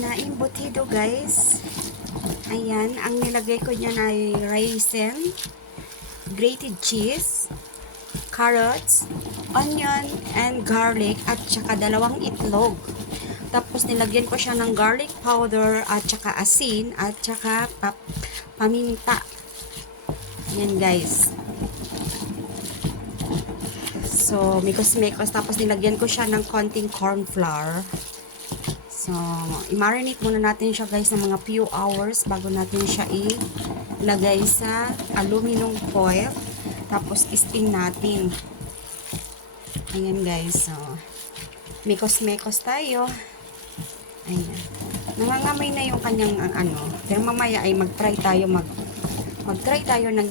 na embutido guys. Ayan, ang nilagay ko niyan ay raisin, grated cheese, carrots, onion, and garlic, at saka dalawang itlog. Tapos nilagyan ko siya ng garlic powder, at saka asin, at saka paminta. Ayan guys. So, mikos-mikos. Tapos nilagyan ko siya ng konting corn flour. So, i-marinate muna natin siya guys ng mga few hours bago natin siya ilagay sa aluminum foil. Tapos, steam natin. Ayan guys. So, mikos-mikos tayo. Ayan. Nangangamay na yung kanyang ano. Pero mamaya ay mag-try tayo ng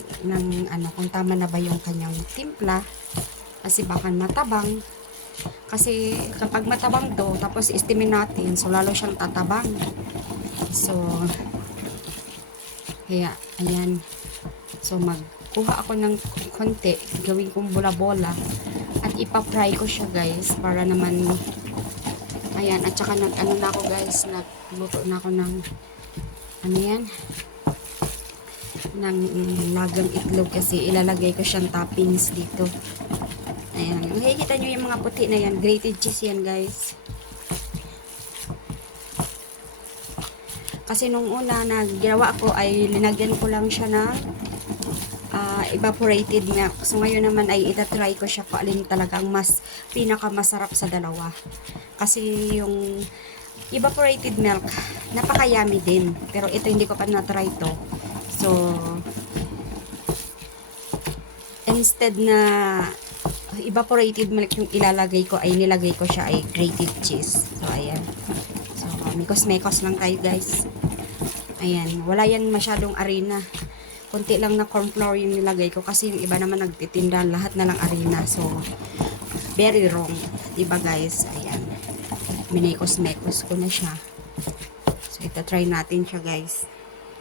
ano, kung tama na ba yung kanyang timpla. Kasi baka matabang. Kasi kapag matabang to, tapos istimin natin, so lalo siyang tatabang. So, kaya, ayan. So, magkuha ako ng konti, gawin kong bola-bola, at ipa-fry ko siya guys, para naman, ayan, at saka ano na ako guys, nagluto na ako ng, ano yan, ng lagang itlog, kasi ilalagay ko siyang toppings dito. Ayan, makikita nyo yung mga puti na yan, grated cheese yan guys. Kasi nung una na ginawa ko ay linagyan ko lang siya ng evaporated milk. So ngayon naman ay itatry ko siya kung alin talagang mas pinakamasarap sa dalawa. Kasi yung evaporated milk, napaka-yummy din. Pero ito hindi ko pa na-try to. So, instead na evaporated milk yung ilalagay ko, ay nilagay ko siya ay grated cheese. So, ayan. So, mikos-mekos lang kayo guys. Ayan. Wala yan masyadong arena. Kunti lang na corn flour yung nilagay ko kasi yung iba naman nagtitinda, lahat na lang arena. So, very wrong. Diba guys? Ayan. Minikos-mekos ko na siya. So, ito try natin siya guys.